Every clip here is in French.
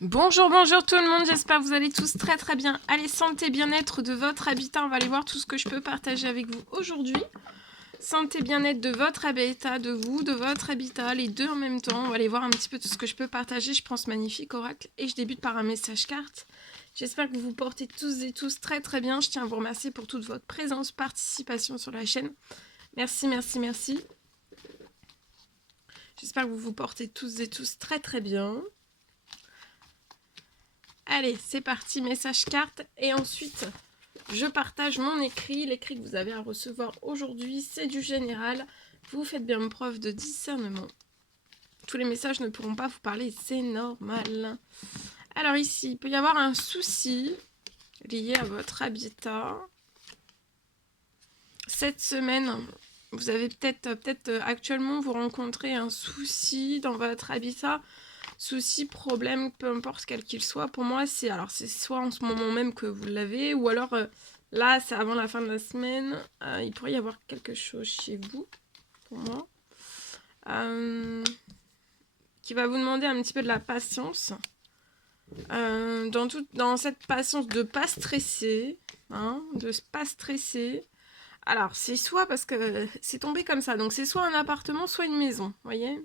Bonjour, bonjour tout le monde, j'espère que vous allez tous très très bien. Allez, santé, bien-être de votre habitat, on va aller voir tout ce que je peux partager avec vous aujourd'hui. Santé, bien-être de votre habitat, de vous, de votre habitat, les deux en même temps. On va aller voir un petit peu tout ce que je peux partager. Je prends ce magnifique oracle et je débute par un message carte. J'espère que vous vous portez tous et tous très très bien. Je tiens à vous remercier pour toute votre présence, participation sur la chaîne. Merci, merci, merci. J'espère que vous vous portez tous et tous très très bien. Allez, c'est parti, message carte. Et ensuite, je partage mon écrit. L'écrit que vous avez à recevoir aujourd'hui, c'est du général. Vous faites bien preuve de discernement. Tous les messages ne pourront pas vous parler, c'est normal. Alors ici, il peut y avoir un souci lié à votre habitat. Cette semaine, vous avez peut-être actuellement, vous rencontrez un souci dans votre habitat. Souci, problème, peu importe quel qu'il soit, pour moi, c'est soit en ce moment même que vous l'avez, ou alors là, c'est avant la fin de la semaine. Il pourrait y avoir quelque chose chez vous, pour moi, qui va vous demander un petit peu de la patience. Dans cette patience de ne pas stresser, de ne pas stresser. Alors, c'est soit parce que c'est tombé comme ça, donc c'est soit un appartement, soit une maison, vous voyez.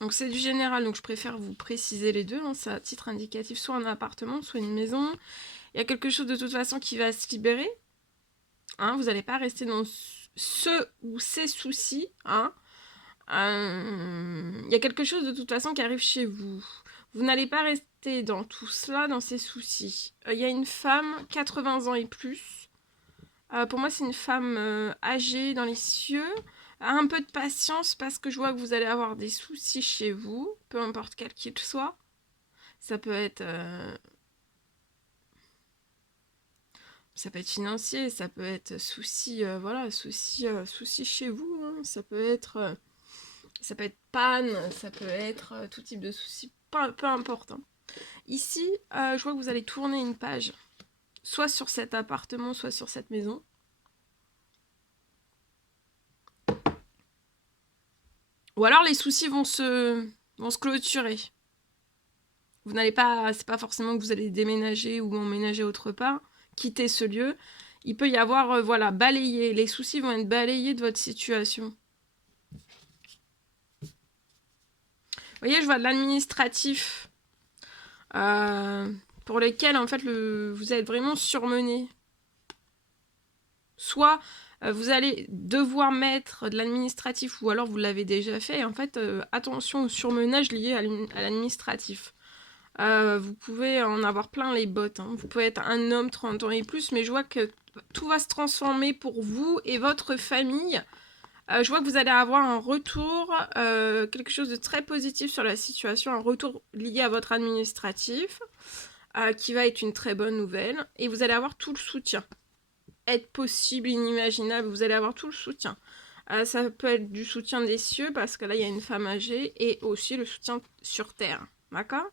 Donc c'est du général, donc je préfère vous préciser les deux, c'est à titre indicatif, soit un appartement, soit une maison. Il y a quelque chose de toute façon qui va se libérer. Vous n'allez pas rester dans ce ou ces soucis. Il y a quelque chose de toute façon qui arrive chez vous. Vous n'allez pas rester dans tout cela, dans ces soucis. Il y a une femme, 80 ans et plus. Pour moi, c'est une femme âgée dans les cieux. Un peu de patience parce que je vois que vous allez avoir des soucis chez vous, peu importe quel qu'il soit. Ça peut être financier, ça peut être soucis soucis chez vous. Ça peut être panne, ça peut être tout type de soucis, peu importe. Ici, je vois que vous allez tourner une page, soit sur cet appartement, soit sur cette maison. Ou alors les soucis vont se clôturer. Vous n'allez pas, c'est pas forcément que vous allez déménager ou emménager autre part, quitter ce lieu. Il peut y avoir, balayer. Les soucis vont être balayés de votre situation. Vous voyez, je vois de l'administratif pour lesquels, en fait, vous êtes vraiment surmené. Soit vous allez devoir mettre de l'administratif ou alors vous l'avez déjà fait. Et en fait, attention au surmenage lié à l'administratif. Vous pouvez en avoir plein les bottes. Vous pouvez être un homme 30 ans et plus, mais je vois que tout va se transformer pour vous et votre famille. Je vois que vous allez avoir un retour, quelque chose de très positif sur la situation, un retour lié à votre administratif, qui va être une très bonne nouvelle. Et vous allez avoir tout le soutien. Être possible, inimaginable, vous allez avoir tout le soutien. Ça peut être du soutien des cieux, parce que là, il y a une femme âgée, et aussi le soutien sur Terre. D'accord ?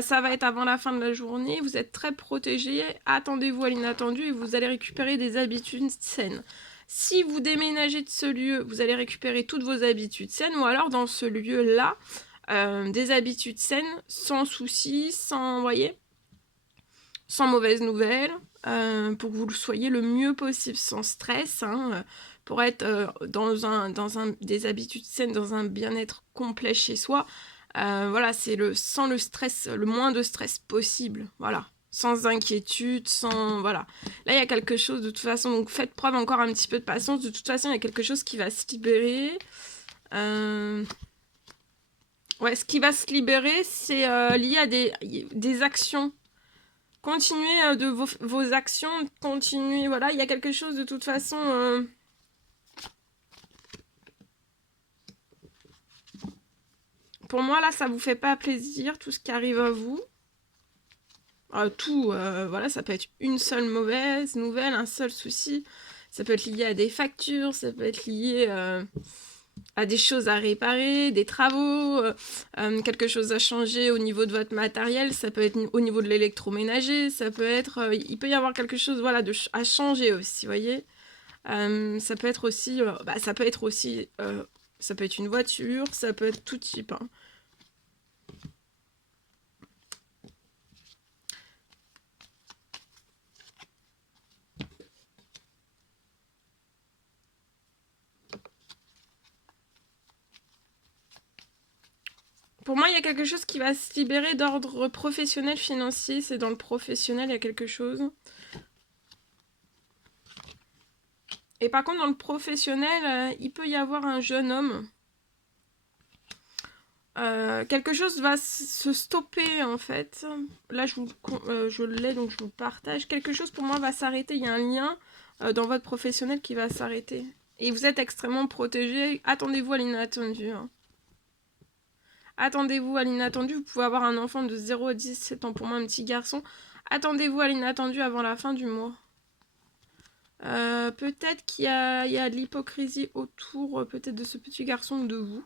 Ça va être avant la fin de la journée, vous êtes très protégé, attendez-vous à l'inattendu et vous allez récupérer des habitudes saines. Si vous déménagez de ce lieu, vous allez récupérer toutes vos habitudes saines, ou alors dans ce lieu-là, des habitudes saines, sans soucis, sans mauvaises nouvelles, pour que vous le soyez le mieux possible, sans stress, pour être dans des habitudes saines, dans un bien-être complet chez soi. C'est sans le stress, le moins de stress possible, sans inquiétude, Là, il y a quelque chose de toute façon, donc faites preuve encore un petit peu de patience. De toute façon, il y a quelque chose qui va se libérer. Ce qui va se libérer, c'est lié à des actions. Continuez de vos actions, continuez, il y a quelque chose de toute façon... Pour moi, là, ça vous fait pas plaisir, tout ce qui arrive à vous. Ça peut être une seule mauvaise nouvelle, un seul souci. Ça peut être lié à des factures, ça peut être lié à des choses à réparer, des travaux, quelque chose à changer au niveau de votre matériel, ça peut être au niveau de l'électroménager, ça peut être... il peut y avoir quelque chose à changer aussi, vous voyez. Ça peut être aussi Ça peut être une voiture, ça peut être tout type. Hein. Pour moi, il y a quelque chose qui va se libérer d'ordre professionnel financier. C'est dans le professionnel, il y a quelque chose. Et par contre, dans le professionnel, il peut y avoir un jeune homme. Quelque chose va se stopper en fait. Là, je l'ai, donc je vous partage. Quelque chose pour moi va s'arrêter. Il y a un lien dans votre professionnel qui va s'arrêter. Et vous êtes extrêmement protégé. Attendez-vous à l'inattendu. Hein. Attendez-vous à l'inattendu. Vous pouvez avoir un enfant de 0 à 17 ans. Pour moi, un petit garçon. Attendez-vous à l'inattendu avant la fin du mois. Peut-être qu'il y a de l'hypocrisie autour peut-être de ce petit garçon ou de vous.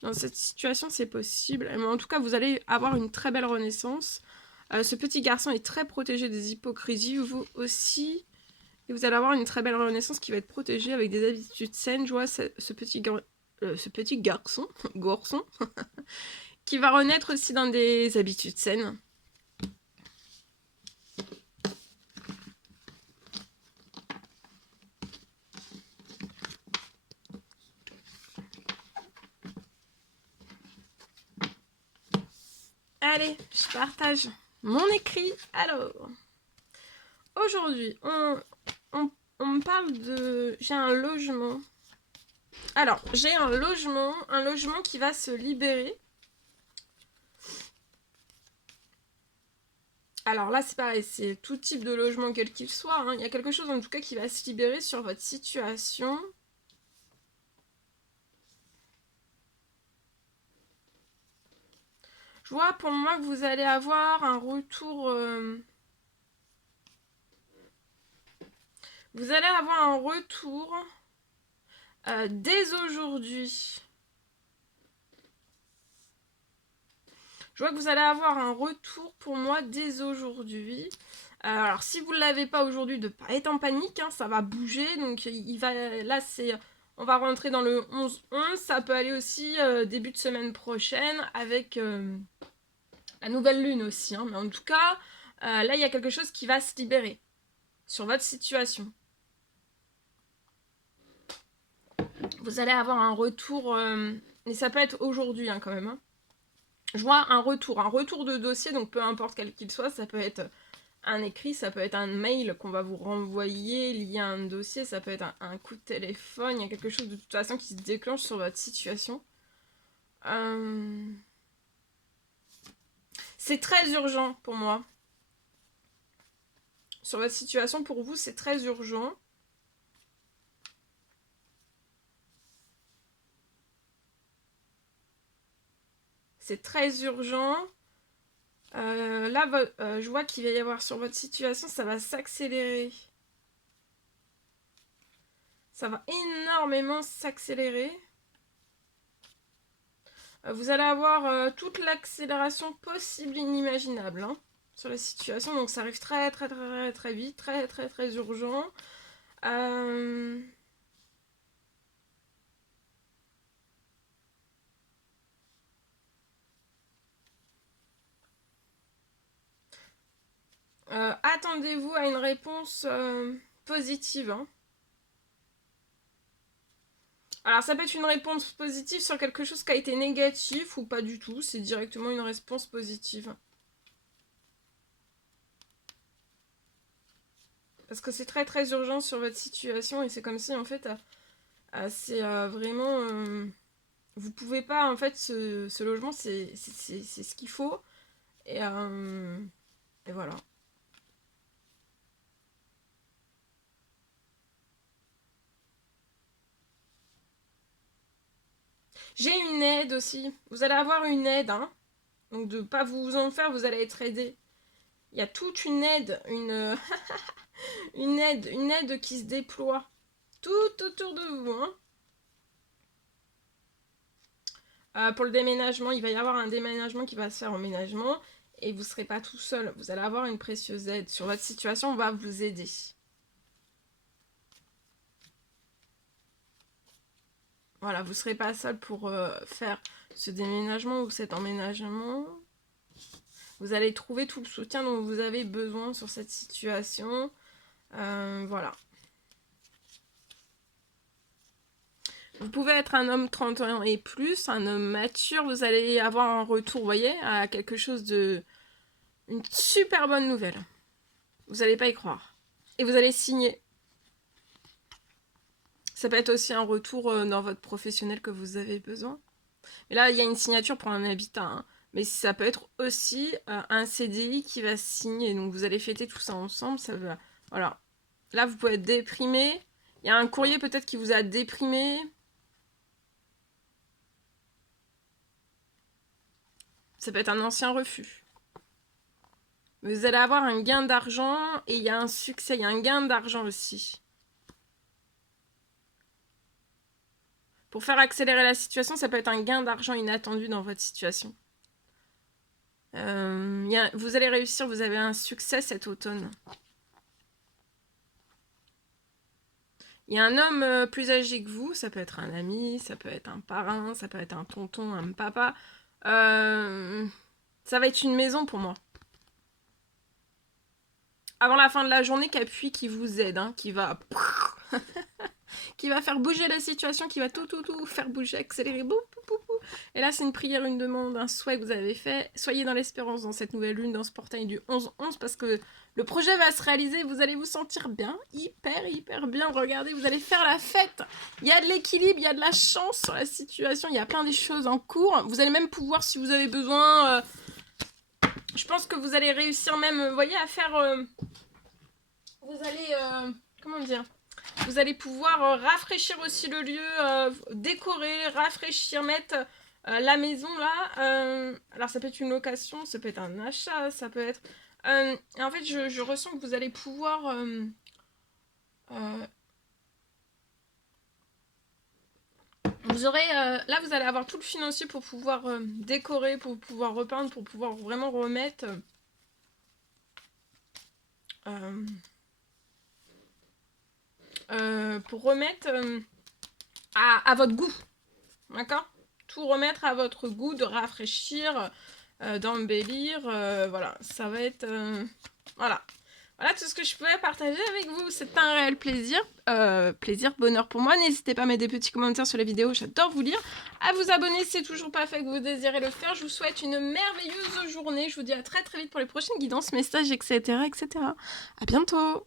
Dans cette situation, c'est possible. Mais en tout cas, vous allez avoir une très belle renaissance. Ce petit garçon est très protégé des hypocrisies. Vous aussi. Et vous allez avoir une très belle renaissance qui va être protégée avec des habitudes saines. Je vois ce petit garçon, garçon qui va renaître aussi dans des habitudes saines. Allez, je partage mon écrit. Alors, aujourd'hui, on me parle de... J'ai un logement. Alors, j'ai un logement qui va se libérer. Alors là, c'est pareil, c'est tout type de logement, quel qu'il soit. Hein. Il y a quelque chose en tout cas qui va se libérer sur votre situation. Je vois pour moi que vous allez avoir un retour... Vous allez avoir un retour dès aujourd'hui. Je vois que vous allez avoir un retour pour moi dès aujourd'hui. Alors si vous ne l'avez pas aujourd'hui, de ne pas être en panique, hein, ça va bouger. Donc il va, là c'est, on va rentrer dans le 11-11. Ça peut aller aussi début de semaine prochaine avec la nouvelle lune aussi. Hein. Mais en tout cas, là il y a quelque chose qui va se libérer sur votre situation. Vous allez avoir un retour, et ça peut être aujourd'hui hein, quand même. Hein. Je vois un retour de dossier, donc peu importe quel qu'il soit, ça peut être un écrit, ça peut être un mail qu'on va vous renvoyer lié à un dossier, ça peut être un coup de téléphone, il y a quelque chose de toute façon qui se déclenche sur votre situation. C'est très urgent pour moi. Sur votre situation, pour vous, c'est très urgent. C'est très urgent. Là, je vois qu'il va y avoir sur votre situation, ça va s'accélérer. Ça va énormément s'accélérer. Vous allez avoir toute l'accélération possible inimaginable hein, sur la situation. Donc ça arrive très très très très vite, très très très urgent. Attendez-vous à une réponse positive. Hein. Alors ça peut être une réponse positive sur quelque chose qui a été négatif ou pas du tout. C'est directement une réponse positive. Parce que c'est très très urgent sur votre situation et c'est comme si en fait c'est vraiment... vous pouvez pas en fait ce logement c'est ce qu'il faut. Et voilà. J'ai une aide aussi. Vous allez avoir une aide. Hein. Donc de pas vous en faire, vous allez être aidé. Il y a toute une aide, une aide qui se déploie tout autour de vous. Hein. Pour le déménagement, il va y avoir un déménagement qui va se faire en ménagement et vous ne serez pas tout seul. Vous allez avoir une précieuse aide. Sur votre situation, on va vous aider. Voilà, vous ne serez pas seul pour faire ce déménagement ou cet emménagement. Vous allez trouver tout le soutien dont vous avez besoin sur cette situation. Voilà. Vous pouvez être un homme 30 ans et plus, un homme mature. Vous allez avoir un retour, vous voyez, à quelque chose de... Une super bonne nouvelle. Vous n'allez pas y croire. Et vous allez signer. Ça peut être aussi un retour dans votre professionnel que vous avez besoin. Mais là, il y a une signature pour un habitat. Hein. Mais ça peut être aussi un CDI qui va signer. Donc vous allez fêter tout ça ensemble. Ça va... Voilà. Là, vous pouvez être déprimé. Il y a un courrier peut-être qui vous a déprimé. Ça peut être un ancien refus. Vous allez avoir un gain d'argent et il y a un succès. Il y a un gain d'argent aussi. Pour faire accélérer la situation, ça peut être un gain d'argent inattendu dans votre situation. Vous allez réussir, vous avez un succès cet automne. Il y a un homme plus âgé que vous, ça peut être un ami, ça peut être un parrain, ça peut être un tonton, un papa. Ça va être une maison pour moi. Avant la fin de la journée, qu'appuie qui vous aide, hein, qui va... qui va faire bouger la situation, qui va tout faire bouger, accélérer. Et là, c'est une prière, une demande, un souhait que vous avez fait. Soyez dans l'espérance dans cette nouvelle lune, dans ce portail du 11-11, parce que le projet va se réaliser, vous allez vous sentir bien, hyper bien. Regardez, vous allez faire la fête. Il y a de l'équilibre, il y a de la chance sur la situation, il y a plein de choses en cours. Vous allez même pouvoir, si vous avez besoin... je pense que vous allez réussir même, vous voyez, à faire... vous allez... comment dire ? Vous allez pouvoir rafraîchir aussi le lieu, décorer, rafraîchir, mettre la maison là. Alors ça peut être une location, ça peut être un achat, ça peut être... et en fait, je ressens que vous allez pouvoir... vous aurez... là, vous allez avoir tout le financier pour pouvoir décorer, pour pouvoir repeindre, pour pouvoir vraiment remettre... pour remettre à votre goût, d'accord? Tout remettre à votre goût, de rafraîchir, d'embellir, voilà, ça va être... voilà. Voilà tout ce que je pouvais partager avec vous, c'est un réel plaisir, bonheur pour moi. N'hésitez pas à mettre des petits commentaires sur les vidéos, j'adore vous lire. À vous abonner si c'est toujours pas fait, que vous désirez le faire. Je vous souhaite une merveilleuse journée, je vous dis à très vite pour les prochaines guidances, messages, etc. À bientôt.